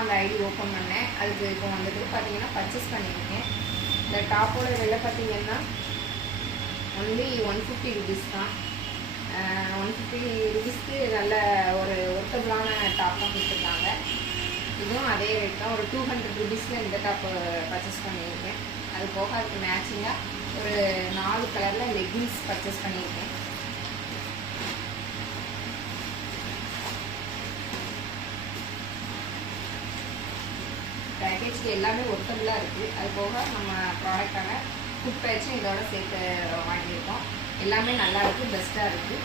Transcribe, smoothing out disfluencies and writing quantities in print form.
தான் அந்த ID open பண்ணேன். அதுக்கு இப்போ வந்துட்டு பார்த்தீங்கன்னா பர்ச்சேஸ் பண்ணியிருக்கேன். இந்த டாப்போட விலை பார்த்தீங்கன்னா ஒன்லி 150 ருபீஸ் தான். 150 ருபீஸ்க்கு நல்ல ஒரு ஒர்த்தபுளான டாப் தான் கொடுத்துருக்காங்க. இதுவும் அதே ரேட் தான். ஒரு 200 ருபீஸில் இந்த டாப்பு பர்ச்சேஸ் பண்ணியிருக்கேன். அது போக அதுக்கு மேட்சிங்காக ஒரு 4 கலரில் லெகின்ஸ் பர்ச்சேஸ் பண்ணியிருக்கேன். பேக்கேஜ்க்கு எல்லாமே ஒர்த்தபுளாக இருக்குது. அது போக நம்ம ப்ராடக்டான ஃபுட் பேட்சும் இதோட சேர்த்து வாங்கியிருக்கோம். எல்லாமே நல்லா இருக்குது, பெஸ்ட்டாக இருக்குது.